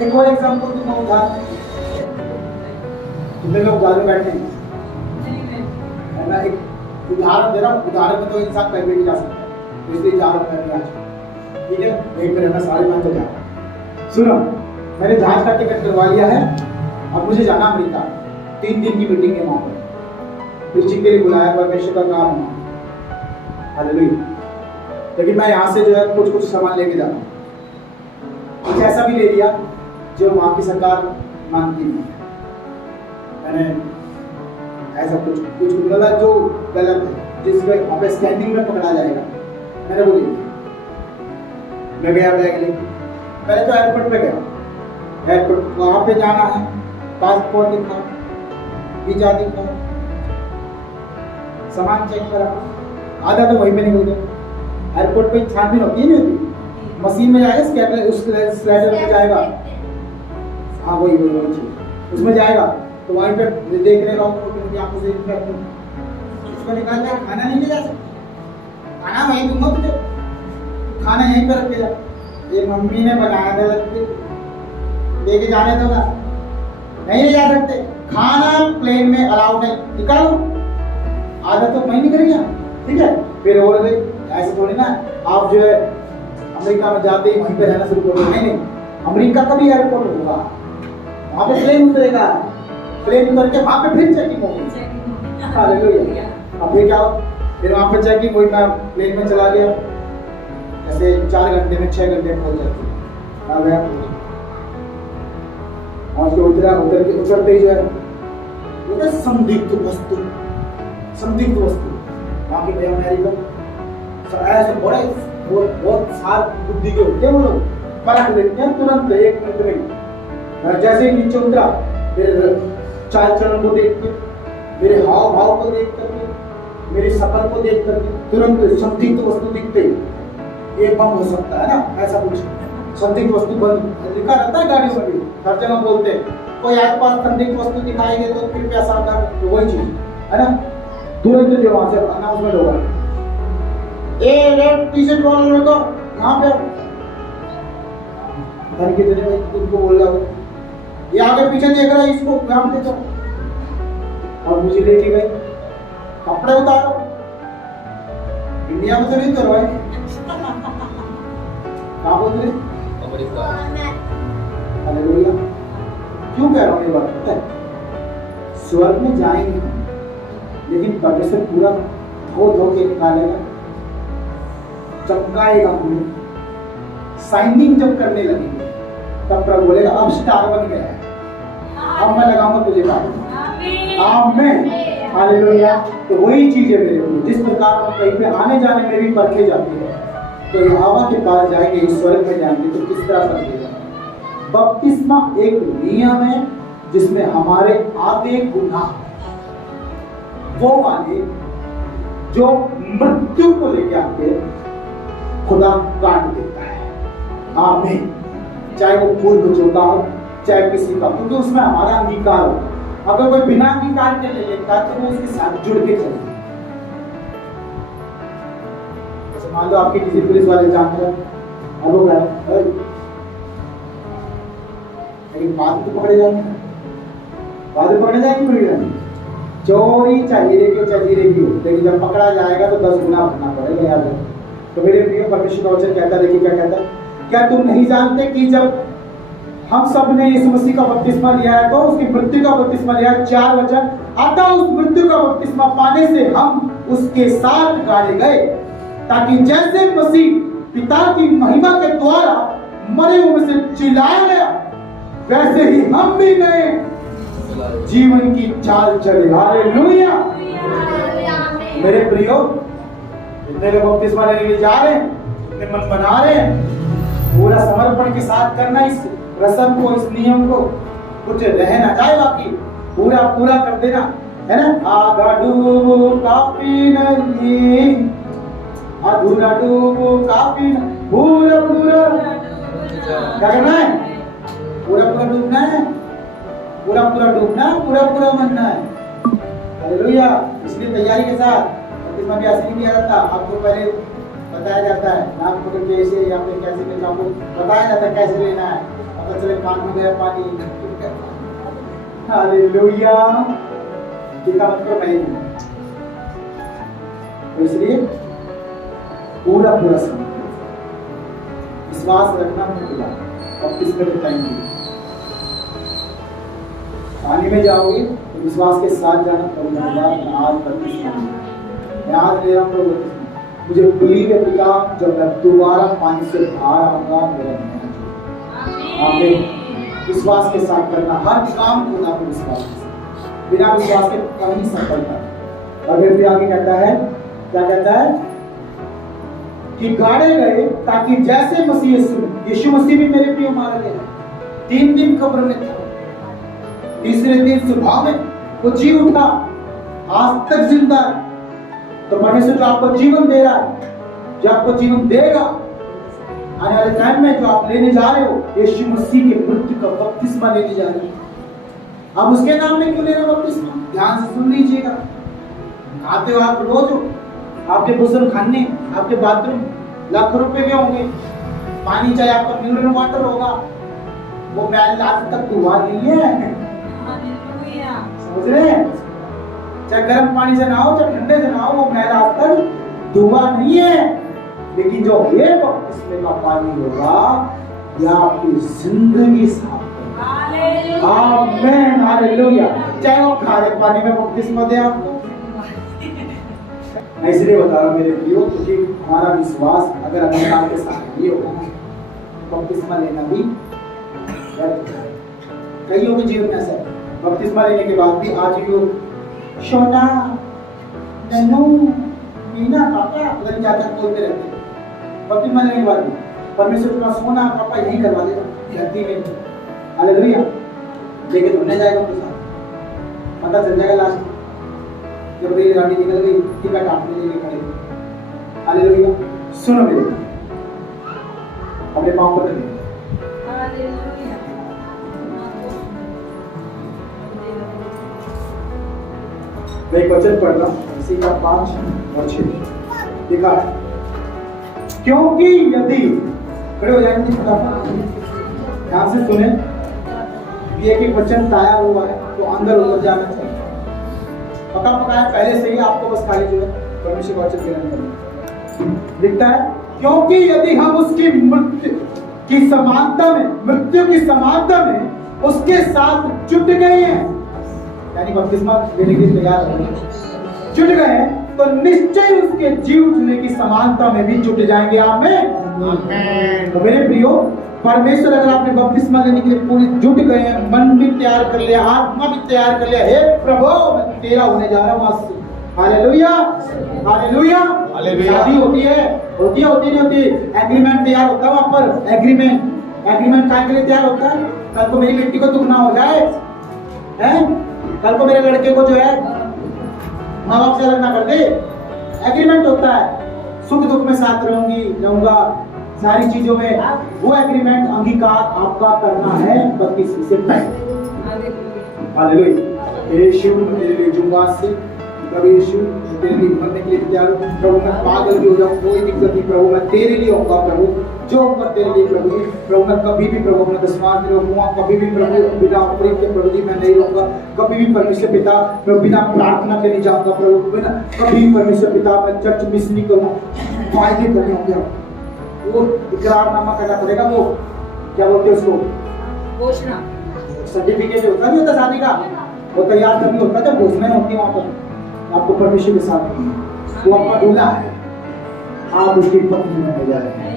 एक और एग्जांपल दूंगा, उदाहरण। कितने लोग उदाहरण बैठे हैं? मैं एक उदाहरण दे रहा हूँ, उदाहरण में तो इंसान पहले भी जा सकता है, तो इसलिए उदाहरण मैं भी आज, ठीक है? एक रहना 5:30 बजे जाओ। सुनो, मैंने जहाज का टिकट करवा लिया है, अब मुझे जाना अमेरिका। 3 दिन की मीटिंग है वहां पर, प्रीचिंग के लिए बुलाया, परमेश्वर का काम है। हालेलुया। लेकिन मैं यहाँ से जो है कुछ सामान लेके जा रहा हूँ, कुछ ऐसा भी ले लिया जो वहाँ की सरकार मानती नहीं है। मैंने ऐसा कुछ कुछ मतलब जो गलत है, जिसमें वहाँ पे स्कैनिंग में पकड़ा जाएगा। मैंने बोली मैं गया बैग लेके, पहले तो एयरपोर्ट पे गया, एयरपोर्ट वहाँ पे जाना है, पासपोर्ट दिखा, वीजा दिखा, सामान चेक करा, आधा तो वहीं पे निकल गया। एयरपोर्ट पे छानबीन होती है नहीं होती, मशीन में जाएगा, स्कैनर उस स्लाइडर में जाएगा, हाँ वही चीज उसमें जाएगा, तो वहीं पे देख रहे लोग आंखों से उसको निकाल के खाना नहीं ले जा सकते, खाना वहीं दूंगा तुझे, खाना यहीं पे रख के जा, ये मम्मी ने बनाया था लेके जाने दो ना, नहीं ले जा सकते, खाना प्लेन में अलाउड नहीं, निकालो, आधा तो वहीं निकल गया, ठीक है। फिर और गई, ऐसे थोड़ी ना आप जो है अमेरिका में जाते ही वहीं पे रहना शुरू करो, नहीं, अमेरिका का भी एयरपोर्ट होगा, वहाँ पे प्लेन उतरेगा, प्लेन उतर के वहाँ पे फिर चेकिंग होगी, हालेलुया। अब फिर क्या हो, फिर वहाँ पे चेकिंग हुई, मैं प्लेन में चला गया, ऐसे 4 घंटे में 6 घंटे में पहुंच जाती है, आ गया पहुंच के उतरते ही जो है संदिग्ध वस्तु, वहाँ के भैया अमेरिका ऐसे बड़े बहुत सार बुद्धि के होते हैं, वो लोग परख लेते हैं तुरंत 1 मिनट में। जैसे ही नीचे उतरा, फिर चाल चलन को देख के, मेरे हाव भाव को देख करके, मेरी शकल को देख करके तुरंत संदिग्ध वस्तु दिखते ही ये बम हो सकता है ना, ऐसा कुछ संदिग्ध वस्तु बंद लिखा रहता है गाड़ी में भी, हर जगह बोलते हैं कोई आस पास संदिग्ध वस्तु दिखाएंगे तो कृपया सावधान, तो वही चीज है ना, तुरंत जो वहां से अनाउंसमेंट होगा, ए रेड टी-शर्ट वाले लड़को यहाँ पे धन के देने में तुमको बोल रहा हूँ, ये आगे पीछे देख रहा है, इसको यहाँ पे देखो, और मुझे लेके गए, कपड़े उतारो, इंडिया में तो नहीं करवाए, कहाँ बोल रहे, हालेलुया। क्यों कह रहा हूँ ये बात पता है, स्वर्ग में जाएंगे लेकिन परमेश्वर पूरा धो के निकालेगा, चमकाएगा हमें, साइनिंग जब करने लगेंगे तब प्रभु बोलेगा अब स्टार बन गया है, अब मैं लगाऊंगा तुझे काम, आमीन, हालेलुया। तो वही चीज है मेरे लिए, जिस प्रकार हम कहीं पे आने जाने में भी परखे जाते हैं, तो यहोवा के पास जाएंगे, स्वर्ग में जाएंगे तो किस तरह परखेगा। बपतिस्मा एक नियम है जिसमें हमारे आधे गुनाह वो वाले जो मृत्यु को लेके आते खुदा काट देता है, आमीन। चाहे वो पूर्व जोता हो चाहे किसी का, क्योंकि उसमें हमारा अंगीकार होगा। अगर कोई बिना अंगीकार के ले लेता है तो वो उसके साथ जुड़ के चलेगा। मान लो आपकी किसी पुलिस वाले जानते हैं, अब वो लेकिन बाद तो पकड़े जाएंगे, बाद में पकड़े जाएंगे पूरी जाएंगे, चोरी चाहे हीरे की हो, लेकिन जब पकड़ा जाएगा तो 10 गुना भरना पड़ेगा, याद रखो। तो मेरे प्रिय परमेश्वर का वचन कहता है, देखिए क्या कहता है, क्या तुम नहीं जानते कि जब हम सब ने यीशु मसीह का बपतिस्मा लिया है तो उसकी मृत्यु का बपतिस्मा लिया है, 4 वचन, अतः उस मृत्यु का बपतिस्मा पाने से हम उसके साथ गाड़े गए, ताकि जैसे मसीह पिता की महिमा के द्वारा मरे हुए से जिलाया गया, वैसे ही हम भी नए जीवन की चाल चले, हालेलुया। मेरे प्रियो, जितने लोग बपतिस्मा लेने के लिए जा रहे हैं, जितने मन बना रहे हैं, पूरा समर्पण के साथ करना इस रस्म को, इस नियम को, कुछ रह ना जाए, बाकी पूरा कर देना, है ना। आधा डूब काफी नहीं, अधूरा डूब काफी नहीं, पूरा क्या करना है, पूरा डूबना है, पूरा डूबना, पूरा बनना है, हालेलुया। इसलिए तैयारी के साथ बपतिस्मा भी ऐसे नहीं दिया जाता, आपको पहले बताया जाता है नाक पकड़ के ऐसे या फिर कैसे करके आपको बताया जाता है कैसे लेना है, पता चले कान में गया पानी, हालेलुया, इसका मतलब नहीं। तो इसलिए पूरा समय विश्वास रखना होगा, और किस तरह टाइम पानी में जाओगे तो विश्वास के साथ जाना पड़ेगा। आज याद ले रहा हूँ, मुझे बिलीव है पिता, जब मैं दोबारा पानी से बाहर आऊंगा मेरा आमीन। विश्वास के साथ करना हर काम को, ना विश्वास के साथ बिना विश्वास के कहीं सफलता। और फिर आगे कहता है, क्या कहता है कि गाड़े गए ताकि जैसे मसीह यीशु मसीह भी मेरे प्रिय मारा गया, 3 दिन कब्र में था, तीसरे दिन सुबह में वो जी उठा, आज तक जिंदा है। तो परमेश्वर जो आपको जीवन दे रहा है, जो आपको जीवन देगा आने वाले टाइम में, जो आप लेने जा रहे हो, यीशु मसीह के मृत्यु का बपतिस्मा लेने जा रहे हो। अब उसके नाम में क्यों ले रहे हो बपतिस्मा? ध्यान से सुन लीजिएगा। आते हो आप रोज हो, आपके गुस्ल खाने, आपके बाथरूम लाखों रुपए के होंगे, पानी चाहे आपका मिनरल वाटर होगा, वो मैल आज तक हुआ नहीं है। समझ रहे हैं? चाहे गर्म पानी से नहाओ चाहे ठंडे से नहाओ, वो मैल आज तक धुआ नहीं है। लेकिन जो ये बपतिस्मे का पानी होगा, यह आपकी जिंदगी साफ करेगा। आमीन, हालेलुया। चाहे वो खारे पानी में बपतिस्मा दे आपको। मैं इसलिए बता रहा हूँ मेरे प्रियो, क्योंकि हमारा विश्वास अगर अंधकार के साथ नहीं होगा, बपतिस्मा लेना भी व्यर्थ है। कईयों के जीवन में ऐसा है, बपतिस्मा लेने के बाद भी आज भी वो सोना नन्नू मीना पापा पता नहीं क्या क्या बोलते रहते हैं। बपतिस्मा लेने के बाद भी परमेश्वर तुम्हारा सोना पापा यही करवा देगा धरती में। हालेलुया। लेके धुलने जाएगा उनके साथ, पता चल जाएगा लास्ट जब रेल गाड़ी निकल गई, टिकट आपने लेके खड़े। हालेलुया। सुनो मेरे, अपने पाँव पर रखिए। मैं एक वचन पढ़ रहा हूँ, इसी का 5 और 6 लिखा है, क्योंकि यदि, खड़े हो जाएंगे ध्यान से सुने, ये एक वचन ताया हुआ है तो अंदर उतर जाना चाहिए। पका पकाया पहले से ही, आपको बस खाली जो है परमेश्वर का वचन ग्रहण करना। लिखता है, क्योंकि यदि हम उसकी मृत्यु की समानता में उसके साथ जुट गए हैं, यानी बपतिस्मा लेने के लिए तैयार हो गए, जुट गए हैं, तो निश्चय उसके जी उठने की समानता में भी जुट जाएंगे। आमीन। तो मेरे प्रियो, परमेश्वर अगर आपने बपतिस्मा लेने के लिए पूरी जुट गए हैं, मन भी तैयार कर लिया, आत्मा भी तैयार कर लिया, हे प्रभु मैं तेरा होने जा रहा हूँ आज से। Hallelujah, hallelujah. शादी होती है नहीं होती, एग्रीमेंट तैयार होता है वहां पर। एग्रीमेंट काय के लिए तैयार होता है? कल को मेरी बेटी को दुख ना हो जाए, हैं? कल को मेरे लड़के को जो है माँ बाप से अलग ना कर दे। एग्रीमेंट होता है, सुख दुख में साथ रहूंगा सारी चीजों में, वो एग्रीमेंट अंगीकार आपका करना है बपतिस्मे से पहले। हालेलुया। यीशु मेरे लिए जुम्मा से, प्रभु यीशु तेरे लिए मरने के लिए तैयार हूं प्रभु, मैं पागल भी हो जाऊं कोई दिक्कत नहीं प्रभु, मैं तेरे लिए होऊंगा प्रभु, जो होगा तेरे लिए प्रभु मैं कभी भी प्रभु अपना विश्वास नहीं रखूंगा, कभी भी प्रभु बिना प्रेम के प्रभु जी मैं नहीं रहूंगा, कभी भी परमेश्वर पिता मैं बिना प्रार्थना के नहीं जाऊंगा प्रभु, बिना कभी भी परमेश्वर पिता मैं चर्च मिस नहीं करूंगा। फायदे करने होंगे, वो इकरारनामा करना पड़ेगा, वो क्या बोलते हैं उसको, घोषणा सर्टिफिकेट होता नहीं होता शादी का, वो तैयार करनी होता है, जब घोषणाएं होती है वहां पर आपको परमेश्वर के साथ, वो आपका दूल्हा है, आप उसकी पत्नी बनने जा रहे हैं।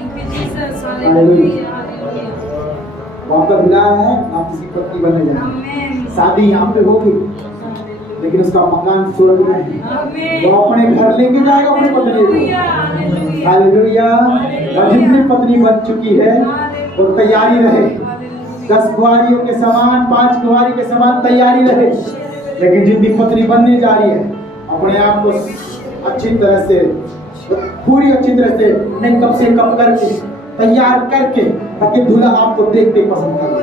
वो आपका दूल्हा है, आप उसकी पत्नी बनने जा रहे हैं। शादी यहाँ पे होगी, लेकिन उसका मकान स्वर्ग में है, वो अपने घर लेके जाएगा अपने पत्नी को। हालेलुया। और जितनी पत्नी बन चुकी है वो तैयारी रहे, 10 कुंवारियों के समान, 5 कुंवारी के समान तैयारी रहे। लेकिन जितनी पत्नी बनने जा रही है, अपने आप को अच्छी तरह से, पूरी अच्छी तरह से मेकअप से कम करके, तैयार करके, ताकि दूल्हा आपको देख के पसंद करे।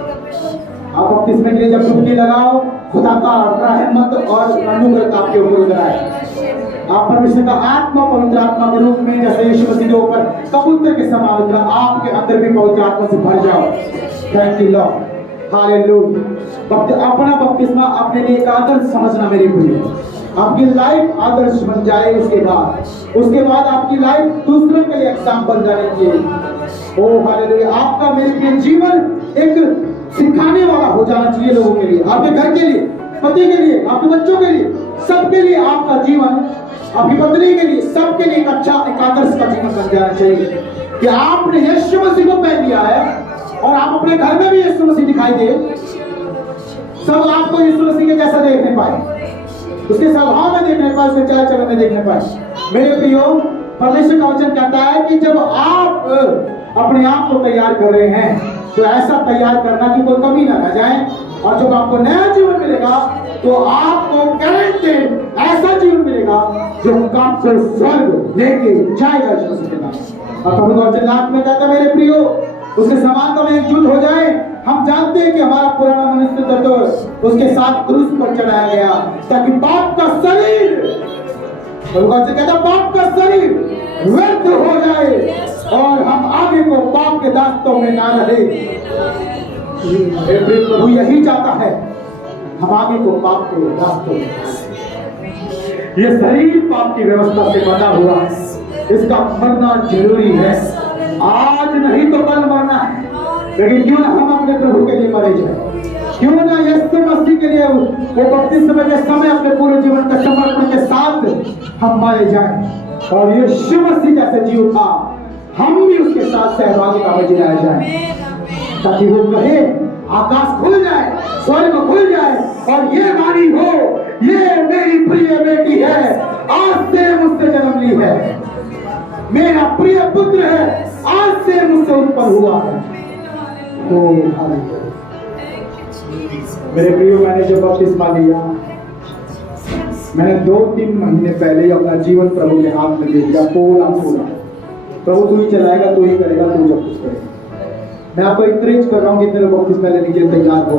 आप बपतिस्मे के लिए जब डुबकी लगाओ, खुदा का रहमत और अनुग्रह आपके ऊपर उतर आए। आप परमेश्वर का आत्मा, पवित्र आत्मा के रूप में, जैसे यीशु मसीह के ऊपर कबूतर के समान उतरा, आपके अंदर भी पवित्र आत्मा से भर जाओ। Thank you Lord. हालेलुया। अपना बपतिस्मा अपने लिए एक आदर्श समझना मेरे प्रिय, आपकी लाइफ आदर्श बन जाए। उसके बाद आपकी लाइफ दूसरों के लिए एग्जाम्पल जाने चाहिए। ओ हालेलुया। आपका मेरे लिए जीवन एक सिखाने वाला हो जाना चाहिए लोगों के लिए, आपके घर के लिए, पति के लिए, आपके बच्चों के लिए, सबके लिए आपका जीवन, आपकी पत्नी के लिए, सबके लिए एक अच्छा, एक आदर्श का जीवन बन जाना चाहिए कि आपने यीशु मसीह को पहन लिया है और आप अपने घर में भी यीशु मसीह दिखाई दे, सब आपको यीशु मसीह के जैसा देखने पाए। उसके स्वभाव में देखने पाए, उसके चाल चलन में देखने पाए। मेरे प्रियो, परमेश्वर का वचन कहता है कि जब आप अपने आप को तैयार कर रहे हैं तो ऐसा तैयार करना कि कोई कमी ना रह जाए, और जब आपको नया जीवन मिलेगा तो आपको गारंटेड ऐसा जीवन मिलेगा जो आपको स्वर्ग लेके जाएगा यीशु के नाम। और प्रभु का वचन लास्ट में कहता है मेरे प्रियो, उसके समानता में एकजुट हो जाए। हम जानते हैं कि हमारा पुराना मनुष्य तो उसके साथ क्रूस पर चढ़ाया गया ताकि पाप का शरीर, प्रभु का वचन कहता है पाप का शरीर व्यर्थ हो जाए और हम आगे को पाप के दास्तों में ना रहे। प्रभु यही चाहता है, हम आगे को पाप के रास्तों में। ये शरीर पाप की व्यवस्था से बना हुआ है, इसका मरना जरूरी है। आज नहीं तो कल मरना है, लेकिन क्यों ना हम अपने प्रभु के लिए मरे जाए, क्यों ना यीशु मसीह के लिए वो बपतिस्मे के समय अपने पूरे जीवन का समर्पण के साथ हम मारे जाए, और यीशु मसीह जैसे जी उठा हम भी उसके साथ सहभागिता में जिलाए जाए, ताकि वो कहे आकाश खुल जाए, स्वर्ग खुल जाए और ये वाणी हो, ये मेरी प्रिय बेटी है, आज से मुझसे जन्म ली है, मेरा प्रिय पुत्र है, आज से मुझसे उत्पन्न हुआ है। मेरे प्रियो, मैंने जब बपतिस्मा लिया, मैंने 2-3 महीने पहले ही अपना जीवन प्रभु के हाथ में दे दिया, पूरा प्रभु तू ही चलाएगा, तू ही करेगा, तू जब कुछ करेगा। मैं आपको इंकरेज कर रहा हूँ कि तेरे बपतिस्मा लेने के लिए तैयार हो,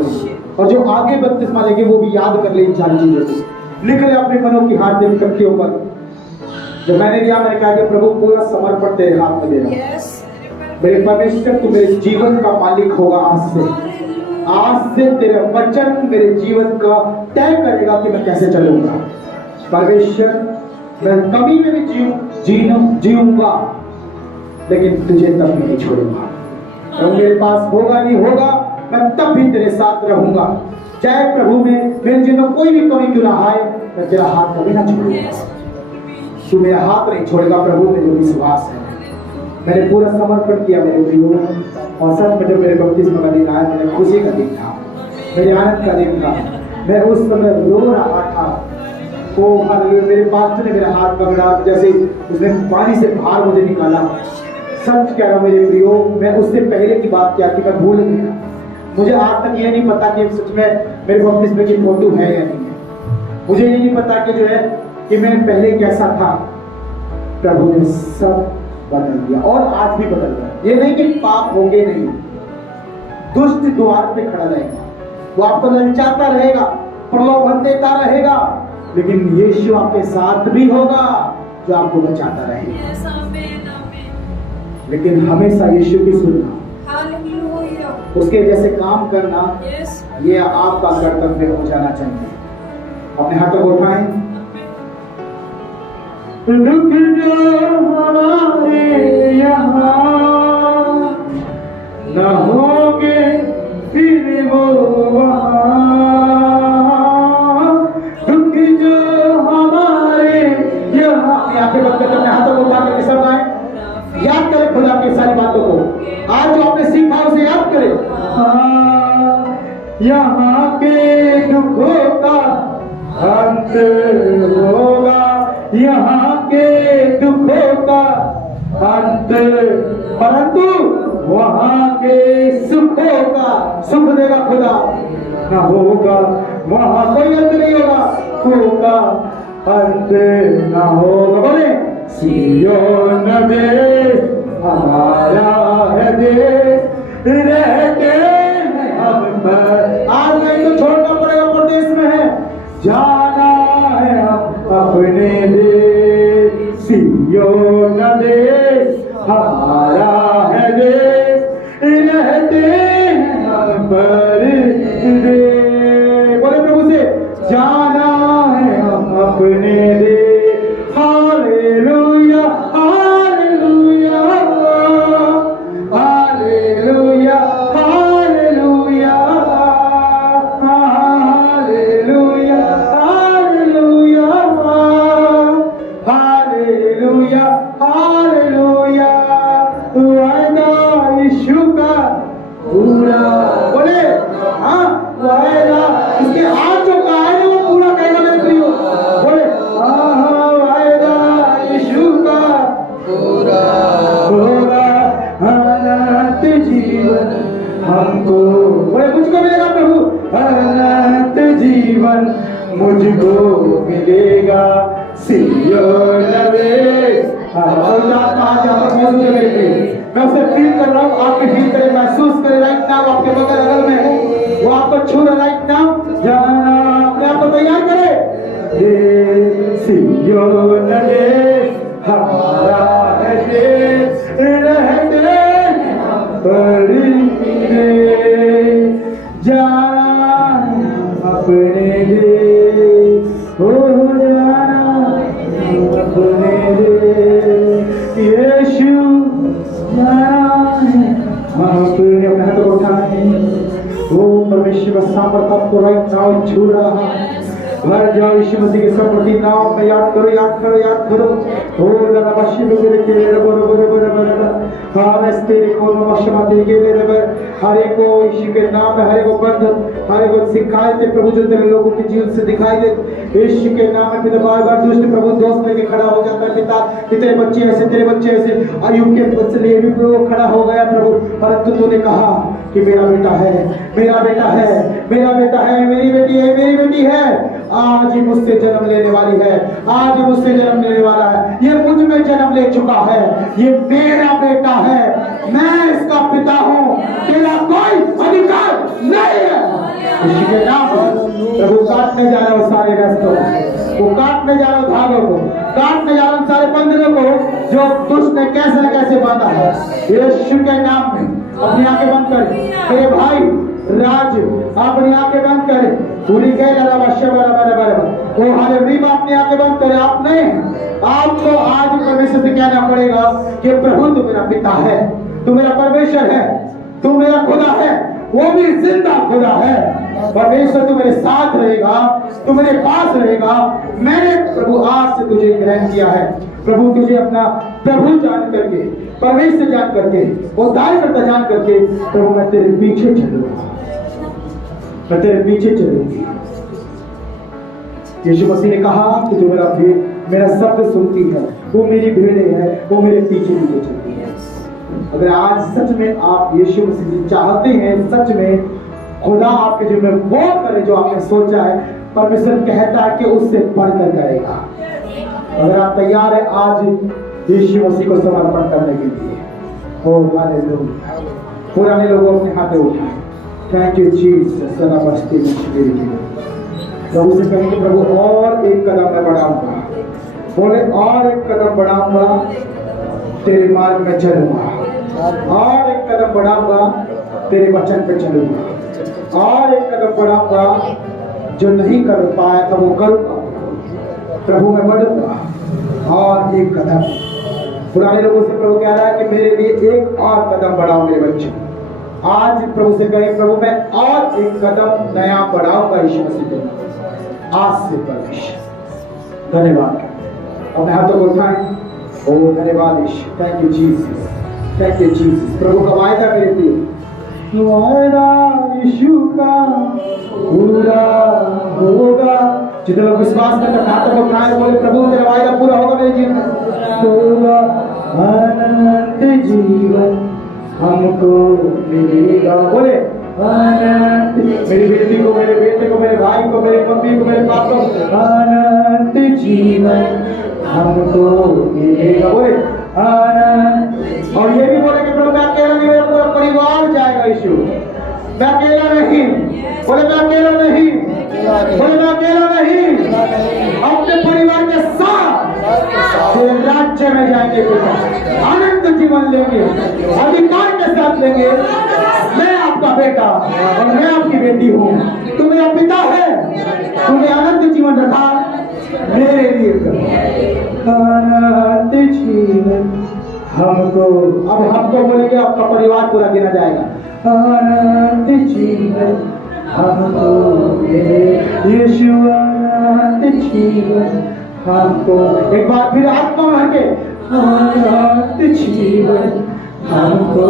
और जो आगे बपतिस्मा लेंगे वो भी याद कर ले इन सारी चीजों को, लिख ले अपने मनों की हाथ देवी तख्तियों पर। जब मैंने लिया, मैंने कहा कि प्रभु पूरा समर्पण तेरे हाथ में दे रहा हूं, मेरे परमेश्वर तू मेरे जीवन का मालिक होगा। आज से तेरे वचन मेरे जीवन का तय करेगा कि मैं कैसे चलूंगा। परमेश्वर, मैं कभी में भी जीऊंगा, लेकिन तुझे तब नहीं छोड़ूंगा। तो मेरे पास होगा नहीं होगा, मैं तब भी तेरे साथ रहूंगा। चाहे प्रभु में मेरे जीवन में कोई भी कमी क्यों ना आए, मैं तेरा हाथ कभी ना छोड़ूंगा। तू मेरा हाथ नहीं छोड़ेगा प्रभु, मेरे विश्वास है। मैंने पूरा समर्पण किया मेरे प्रियो, और सच में जब मेरे बपतिस्मा का दिन आया, मेरे खुशी का दिन था, मेरे आनंद का दिन था। मैं उस समय रो रहा था। मेरे पास्टर ने मेरा हाथ पकड़ा, जैसे उसने पानी से बाहर मुझे निकाला। सच कह रहा हूँ मेरे प्रियो, मैं उससे पहले की बात क्या कि मैं भूल गया। मुझे आज तक ये नहीं पता कि सच में मेरे बपतिस्मे की फोटो है या नहीं है। मुझे ये नहीं पता कि जो है कि मैं पहले कैसा था। प्रभु ने सब बदल दिया, और आज भी बदल गया। ये नहीं कि पाप होंगे नहीं, दुष्ट द्वार पे खड़ा रहेगा, वो आपको ललचाता रहेगा, प्रलोभन देता रहेगा, लेकिन यीशु आपके साथ भी होगा जो आपको बचाता रहेगा। लेकिन हमेशा यीशु की सुनना, उसके जैसे काम करना, ये आपका कर्तव्य हो जाना चाहिए। अपने हाथों को उठाएं। रुक जो हमारे यहाँ न होंगे फिर वो वहाँ, रुक जो हमारे यहाँ पे बात करते, अपने हाथों को उठा करके सब आए, याद करें खुदा की सारी बातों को। आज जो आपने सीखा उसे याद करें। यहाँ के दुखों का अंत होगा, यहाँ के दुखों का अंत, परंतु वहाँ के सुखों का, सुख देगा खुदा, न होगा वहाँ कोई अंत नहीं होगा अंत न होगा। बोले सियोन देश हमारा है देश, रहते हैं हम पर। आज नहीं तो छोड़ना पड़ेगा, प्रदेश में है, जाना है हम अपने देश। सियोन देश हमारा है देश, रहते हैं हम पर। बोले प्रभु से, जाना है हम अपने देश। Hallelujah hallelujah hallelujah hallelujah hallelujah hallelujah hallelujah hallelujah. जीवन मुझको मिलेगा सियोन में। मैं उसे फील कर रहा हूँ, आपके फील करें, महसूस करें राइट नाउ, आपके बगल अगल में है वो आपको छू रहा राइट नाउ। जाना अपने आप को तैयार करे। ये सियोन में हमारा है देश, रहते पढ़ने जाना अपने देश, हो जाना अपने देश। यीशु अपने हाथों को उठाए। ओ परमेश्वर का सामर्थ आपको राइट नाउ छू रहा है। भर जाओ यीशु मसीह के समृद्धि नाम में। याद करो, याद करो, याद करो। ओ लगा बशी में तेरे के रे बोलो बोलो बोलो बोलो। हाँ मैं तेरे को नमस्कार तेरे के रे रे। हर एक को यीशु के नाम में, हर एक को बंधन, हर एक को सिखाए थे प्रभु, जो तेरे लोगों के जीवन से दिखाई दे यीशु के नाम में। पिता बार बार दुष्ट प्रभु दोस्त लेके खड़ा हो जाता है पिता, कि तेरे बच्चे ऐसे, तेरे बच्चे ऐसे। अय्यूब के बच्चे लिए भी प्रभु खड़ा हो गया प्रभु, परंतु तूने कहा कि मेरा बेटा है, मेरा बेटा है, मेरा बेटा है, मेरी बेटी है, मेरी बेटी है। आज ही मुझसे जन्म लेने वाली है, आज ही मुझसे जन्म लेने वाला है। ये मुझ में जन्म ले चुका है, ये मेरा बेटा है, मैं इसका पिता हूँ, तेरा कोई अधिकार नहीं है। इसी के नाम प्रभु काटने जा रहा हूँ सारे रास्तों को, काटने जा रहा हूँ धागों को, काटने जा रहा हूँ सारे बंधनों को जो दुष्ट ने कैसे न कैसे बांधा है। यीशु के नाम में अपनी आंखें बंद कर। मेरे भाई राज अपनी आंखें बंद करे। पूरी कह रहा वो हालेलुया, अपनी आंखें बंद करे। आप नहीं, आपको आज परमेश्वर से कहना पड़ेगा कि प्रभु तू मेरा पिता है, तू मेरा परमेश्वर है, तू मेरा खुदा है, वो भी जिंदा खुदा है। परमेश्वर तू मेरे साथ रहेगा, तू मेरे पास रहेगा। मैंने प्रभु आज से तुझे ग्रहण किया है। प्रभु तुझे अपना प्रभु जान करके, परमेश्वर जान करके, उद्धार करता जान करके, प्रभु मैं तेरे पीछे चलूंगा, मैं तेरे पीछे चलूंगी। यीशु मसीह ने कहा कि जो मेरा शब्द सुनती है वो मेरी भेड़े है, वो मेरे पीछे पीछे चलती है। अगर आज सच में आप यीशु मसीह चाहते हैं, सच में खुदा आपके जीवन में वो करे जो आपने सोचा है, परमेश्वर कहता है कि उससे बढ़कर करेगा। अगर आप तैयार है आज यीशु मसीह को समर्पण करने के लिए, ओ हालेलुया। पुराने लोगों अपने हाथे उठाए। Thank you Jesus. सदा बस्ती में प्रभु से कहेंगे प्रभु और एक कदम मैं बढ़ाऊंगा, बोले और एक कदम बढ़ाऊंगा, तेरे मार्ग में चलूंगा, और एक कदम बढ़ाऊंगा, तेरे वचन पे चलूंगा, और एक कदम बढ़ाऊंगा, जो नहीं कर पाया था वो करूंगा। प्रभु मैं बढ़ूंगा और एक कदम। पुराने लोगों से प्रभु कह रहा है कि मेरे लिए एक और कदम बढ़ाओ मेरे बच्चे। आज प्रभु से कहें प्रभु मैं और एक कदम नया बढ़ाऊंगा यीशु मसीह आज से। परमेश्वर धन्यवाद। अपने हाथों को उठाएं। ओ धन्यवाद Yeshu. Thank you Jesus, thank you Jesus. प्रभु का वायदा मेरे लिए, वायदा यीशु का पूरा होगा। जितने लोग विश्वास करते हैं हाथों को उठाएं, बोले प्रभु तेरा वायदा पूरा होगा मेरे जीवन में, होगा। अनंत जीवन हमको मिलेगा, बोले अनंत। मेरी बेटी को, मेरे बेटे को, मेरे भाई को, मेरे मम्मी को, मेरे पापा को अनंत जीवन हमको मिलेगा, बोले अनंत। और ये भी बोले कि प्रभु मैं अकेला नहीं, मेरा पूरा परिवार जाएगा यीशु। मैं अकेला नहीं, बोले मैं अकेला नहीं, बोले मैं अकेला नहीं, अपने परिवार के साथ राज्य में जाएंगे, अनंत जीवन लेंगे, अधिकार के साथ लेंगे। मैं आपका बेटा और मैं आपकी बेटी हूँ, तू मेरा पिता है, तूने अनंत जीवन रखा मेरे लिए। अनंत जीवन हमको, अब हमको बोलेंगे आपका परिवार पूरा गिना जाएगा। अनंत जीवन हमको यीशु, अनंत जीवन हमको। एक बार फिर आत्मा भर के अनंत जीवन हमको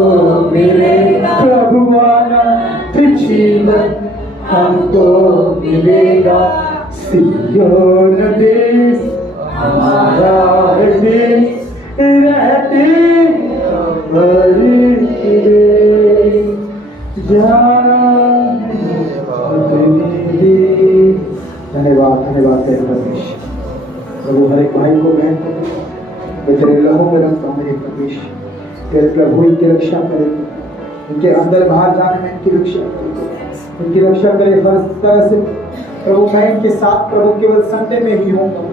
मिलेगा, प्रभु अनंत जीवन हमको मिलेगा। सियोन देश हमारा देश, रहते धन्यवाद तेरे परमेश्वर। प्रभु हर एक भाई को बहन को मैं तेरे लहू में रखता हूँ मेरे परमेश्वर। तेरे प्रभु इनकी रक्षा करे, इनके अंदर बाहर जाने में इनकी रक्षा करे, इनकी रक्षा करे हर तरह से। प्रभु मैं इनके साथ प्रभु केवल संडे में ही होऊंगा,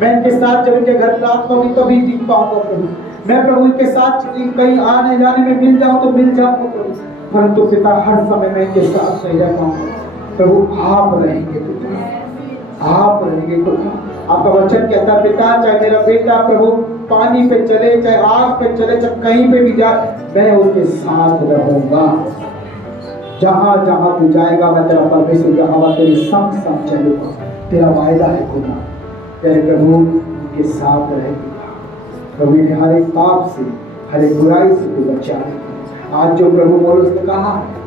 मैं इनके साथ जब इनके घर प्राप्त होगी तभी जीत पाऊंगा प्रभु। मैं प्रभु इनके साथ कहीं आने जाने में मिल जाऊं तो मिल जाऊंगा प्रभु, परंतु पिता हर समय मैं इनके साथ नहीं रह पाऊंगा। प्रभु आप रहेंगे पिता, आप रहेंगे पिता। आपका वचन कहता है पिता चाहे मेरा बेटा प्रभु पानी पे चले, चाहे आग पे चले, चाहे कहीं पे भी जाए, मैं उसके साथ रहूंगा। जहां जहां तू जाएगा मैं तेरा परमेश्वर जहां तेरी संग संग चलूंगा। तेरा वायदा है खुदा, तेरे प्रभु के साथ रहेगा। प्रभु ने हर एक पाप से हर एक बुराई से तू बचा। आज जो प्रभु पौलुस ने कहा है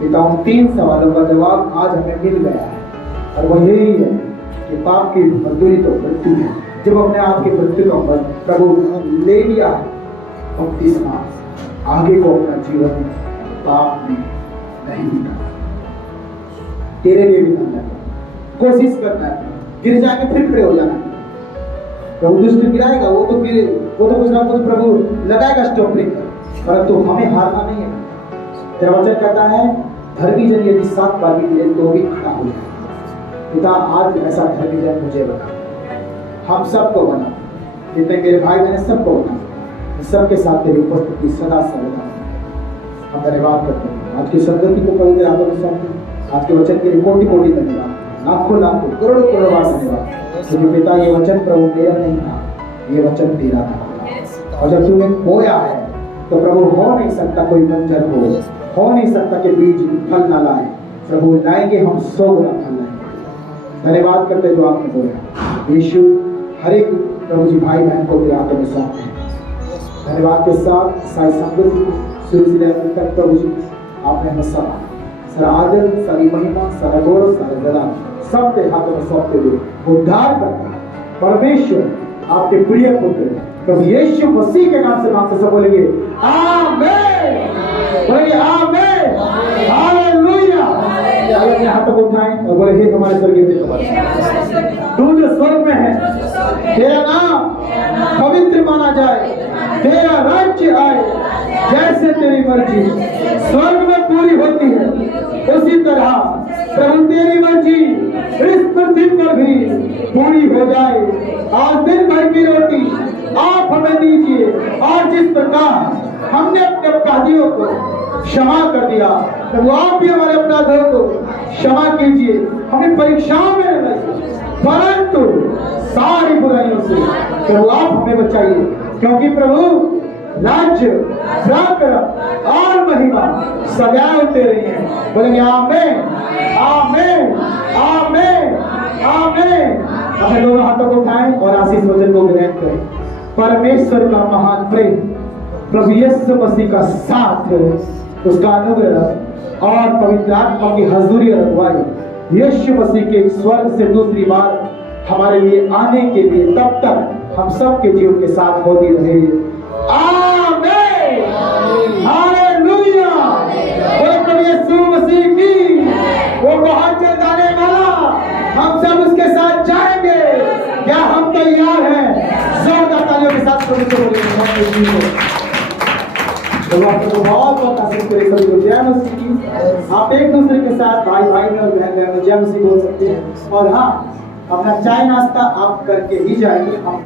पिता, उन 3 सवालों का जवाब आज हमें मिल गया है, और वो यही है कि पाप की मजदूरी तो मृत्यु है। जब अपने आप की मृत्यु पर प्रभु ले लिया है बपतिस्मा, आगे को अपना जीवन पाप में नहीं बिताना। तेरे लिए भी करना है, कोशिश करना है, गिर जाएंगे फिर खड़े हो जाना। प्रभु दुष्ट गिराएगा, वो तो कुछ ना कुछ प्रभु लगाएगा स्टॉप लेकर, परंतु हमें हारना नहीं है। तेरा वचन कहता है धर्मी जन यदि 7 बार भी गिरे तो भी खड़ा हो जाए। पिता आज ऐसा धर्मी जन मुझे बना, हम सबको बना, जितने मेरे भाई बहन सबको बना, सबके साथ तेरी उपस्थिति सदा सर्वदा। हम धन्यवाद करते हैं आज की संगति को पवित्र हाथों में सौंपते हैं। आज के वचन के लिए कोटि कोटि धन्यवाद, लाखों लाखों करोड़ों करोड़ बार धन्यवाद। क्योंकि पिता ये वचन प्रभु मेरा नहीं था, ये वचन तेरा था, और जब तूने बोया है तो प्रभु हो नहीं सकता कोई बंजर हो नहीं सकता कि बीज फल ना लाए। प्रभु लाएंगे हम 100 गुना फल लाएंगे। धन्यवाद करते जो आपने बोया यीशु। हर एक प्रभु जी भाई बहन को तेरे हाथों में सौंपते हैं। धन्यवाद के साथ सारी संगति को शुरू से लेकर तक प्रभु जी आपने हमें सब सारा आदर, सारी महिमा, सारा गौरव, सारा जलाल सब तेरे हाथों में सौंपते हुए उद्धार करता परमेश्वर आपके प्रिय पुत्र प्रभु यीशु मसीह के नाम से मांगते सब बोलेंगे आमीन, बोलेंगे आमीन, हालेलुया। अपने हाथों को उठाएं और बोले हे हमारे स्वर्गीय पिता, तू जो स्वर्ग में है, तेरा नाम पवित्र माना जाए, तेरा राज्य आए, जैसे तेरी मर्जी स्वर्ग में पूरी होती है उसी तरह प्रभु तेरी मर्जी इस पृथ्वी पर भी पूरी हो जाए। आज दिन भर की रोटी आप हमें दीजिए, और जिस प्रकार हमने अपने अपराधियों को क्षमा कर दिया, तो आप भी हमारे अपराधों को क्षमा कीजिए। हमें परीक्षाओं में न लाइए, परंतु सारी बुराइयों से प्रभु आप हमें बचाइए, क्योंकि प्रभु राज्य, पराक्रम और महिमा सदैव तेरी है। बोलेंगे आमीन, आमीन, आमीन, आमीन। अपने दोनों हाथों को उठाएं और आशीष वचन को ग्रहण करें। परमेश्वर का महान प्रेम, प्रभु यीशु मसीह का साथ, उसका अनुग्रह और पवित्र आत्मा की हजूरी और अगुवाई यीशु मसीह के स्वर्ग से दूसरी बार हमारे लिए आने के लिए तब तक हम सब के जीवन के साथ होती रहे। आमीन, हालेलुया। बोले प्रभु यीशु मसीह की, वो बहुत जल्द आने वाला, हम सब उसके साथ जाएंगे। क्या हम तैयार हैं? जोरदार तालियों के साथ प्रभु को बोलेंगे। बहुत बहुत आशीष करे सभी को। जय मसीह की। आप एक दूसरे के साथ भाई भाई में और बहन बहन में जय मसीह बोल सकते हैं। और हाँ, अपना चाय नाश्ता आप करके ही जाएंगे। हम